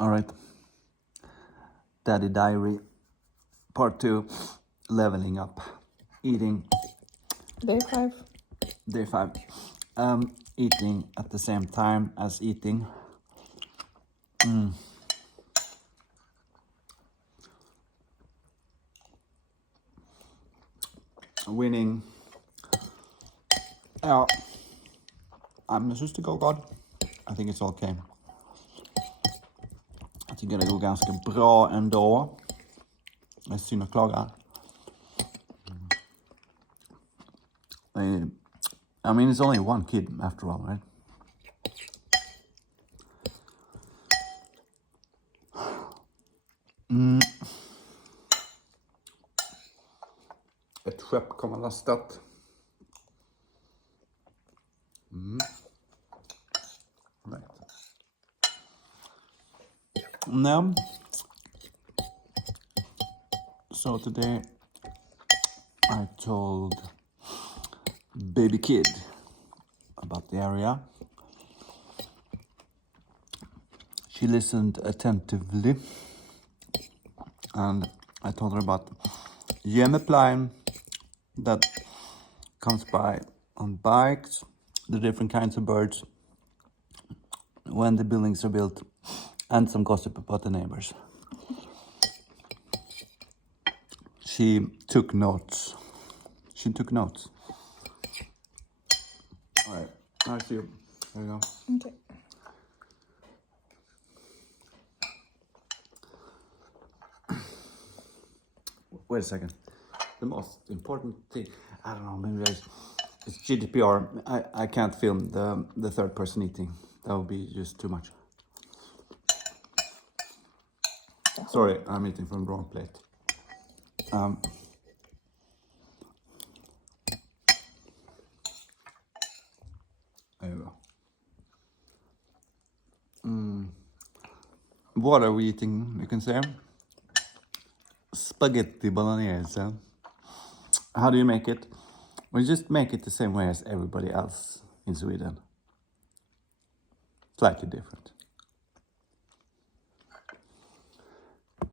All right. Daddy Diary Part 2, leveling up. Eating. Day 5. Day 5. Eating at the same time as eating. Winning. Ja, men jag syns det går god. I think it's okay. Jag tycker det går ganska bra ändå. Det är synd att klaga. I mean, it's only one kid after all, right? Ett skepp kommer lastat. Right. No. So today I told baby kid about the area. She listened attentively, and I told her about Jämeplein that comes by on bikes, the different kinds of birds, when the buildings are built, and some gossip about the neighbors. She took notes. All right, I see you. There you go. Okay. Wait a second. The most important thing, I don't know, maybe it's GDPR. I can't film the third person eating. That would be just too much. Sorry, I'm eating from the wrong plate. There you go. What are we eating, you can say? Spaghetti Bolognese. How do you make it? We just make it the same way as everybody else in Sweden. Slightly different.